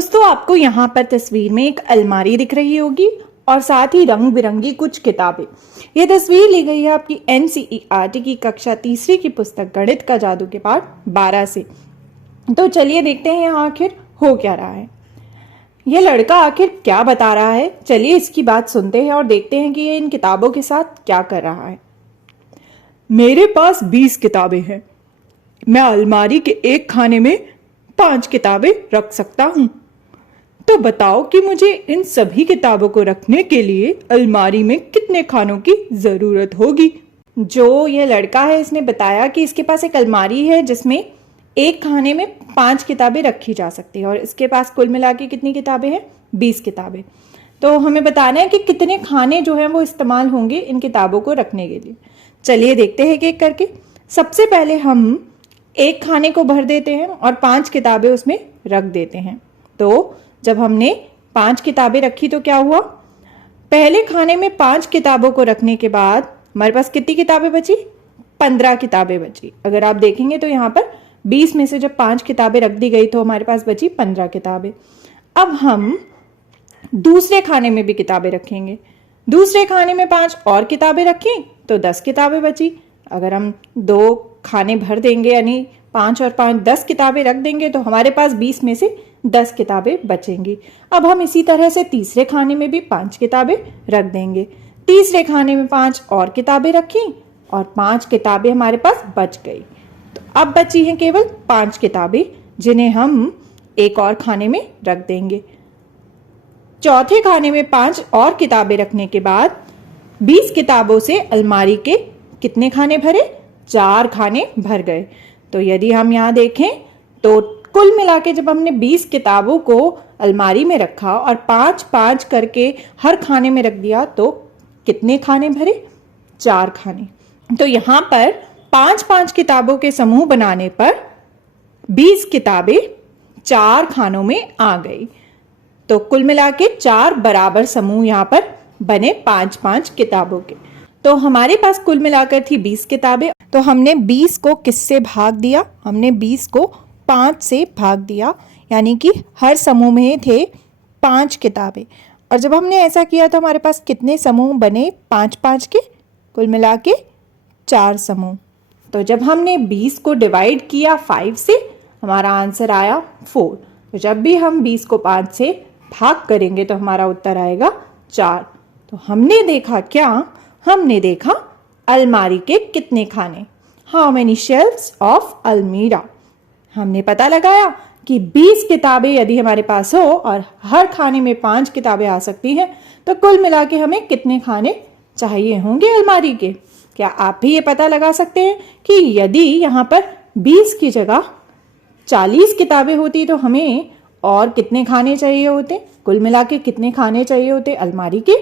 दोस्तों, आपको यहाँ पर तस्वीर में एक अलमारी दिख रही होगी और साथ ही रंग बिरंगी कुछ किताबें। ये तस्वीर ली गई है आपकी NCERT की कक्षा तीसरी की पुस्तक गणित का जादू के पाठ 12 से। तो चलिए देखते हैं यहाँ आखिर हो क्या रहा है। ये लड़का आखिर क्या बता रहा है, चलिए इसकी बात सुनते हैं और देखते हैं कि ये इन किताबों के साथ क्या कर रहा है। मेरे पास 20 किताबें हैं। मैं अलमारी के एक खाने में 5 किताबें रख सकता हूँ। तो बताओ कि मुझे इन सभी किताबों को रखने के लिए अलमारी में कितने खानों की जरूरत होगी। जो ये लड़का है इसने बताया कि इसके पास एक अलमारी है जिसमें एक खाने में 5 किताबें रखी जा सकती है और इसके पास कुल मिला के कितनी किताबें हैं, 20 किताबें। तो हमें बताना है कि कितने खाने जो हैं वो इस्तेमाल होंगे इन किताबों को रखने के लिए। चलिए देखते हैं एक करके। सबसे पहले हम एक खाने को भर देते हैं और 5 किताबें उसमें रख देते हैं। तो जब हमने 5 किताबें रखी तो क्या हुआ, पहले खाने में 5 किताबों को रखने के बाद हमारे पास कितनी किताबें बची, 15 किताबें बची। अगर आप देखेंगे तो यहाँ पर 20 में से जब 5 किताबें रख दी गई तो हमारे पास बची 15 किताबें। अब हम दूसरे खाने में भी किताबें रखेंगे। दूसरे खाने में 5 और किताबें रखी तो 10 किताबें बची। अगर हम 2 खाने भर देंगे यानी 5 और 5 10 किताबें रख देंगे तो हमारे पास 20 में से 10 किताबें बचेंगी। अब हम इसी तरह से तीसरे खाने में भी 5 किताबें रख देंगे। तीसरे खाने में 5 और किताबें रखी और 5 किताबें हमारे पास बच गई। तो अब बची हैं केवल 5 किताबें जिन्हें हम एक और खाने में रख देंगे। चौथे खाने में 5 और किताबें रखने के बाद 20 किताबों से अलमारी के कितने खाने भरे, 4 खाने भर गए। तो यदि हम यहाँ देखें तो कुल मिला के जब हमने 20 किताबों को अलमारी में रखा और 5-5 करके हर खाने में रख दिया तो कितने खाने भरे, 4 खाने। तो यहाँ पर 5-5 किताबों के समूह बनाने पर 20 किताबें 4 खानों में आ गई। तो कुल मिला के 4 बराबर समूह यहाँ पर बने 5-5 किताबों के। तो हमारे पास कुल मिलाकर थी 20 किताबें। तो हमने 20 को किससे भाग दिया, हमने 20 को 5 से भाग दिया, यानी कि हर समूह में थे 5 किताबें। और जब हमने ऐसा किया तो हमारे पास कितने समूह बने, 5-5 के, कुल मिला के 4 समूह। तो जब हमने 20 को डिवाइड किया 5 से हमारा आंसर आया 4। तो जब भी हम 20 को 5 से भाग करेंगे तो हमारा उत्तर आएगा 4। तो हमने देखा क्या, हमने देखा अलमारी के कितने खाने, हाउ मेनी शेल्फ्स ऑफ अलमीरा। हमने पता लगाया कि 20 किताबें यदि हमारे पास हो और हर खाने में 5 किताबें आ सकती हैं तो कुल मिला के हमें कितने खाने चाहिए होंगे अलमारी के। क्या आप भी ये पता लगा सकते हैं कि यदि यहाँ पर 20 की जगह 40 किताबें होती तो हमें और कितने खाने चाहिए होते, कुल मिला के कितने खाने चाहिए होते अलमारी के।